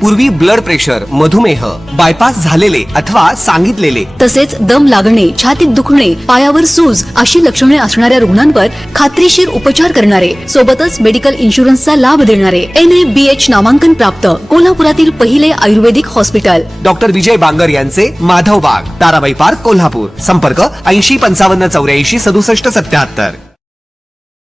पूर्वी blood pressure, मधुमेह, bypass झालेले अथवा सांगितलेले, तसेच दम लागणे, छातीत दुखणे, पायावर सूज अशी लक्षणे असणाऱ्या रुग्णांवर खात्रीशीर उपचार करणारे, सोबतच मेडिकल इन्शुरन्सचा लाभ देणारे NABH नामांकन प्राप्त कोल्हापुरातील पहिले आयुर्वेदिक हॉस्पिटल डॉक्टर विजय बांगर यांचे माधव बाग, ताराबाई पार्क, कोल्हापूर. संपर्क 80 55 84 67 77.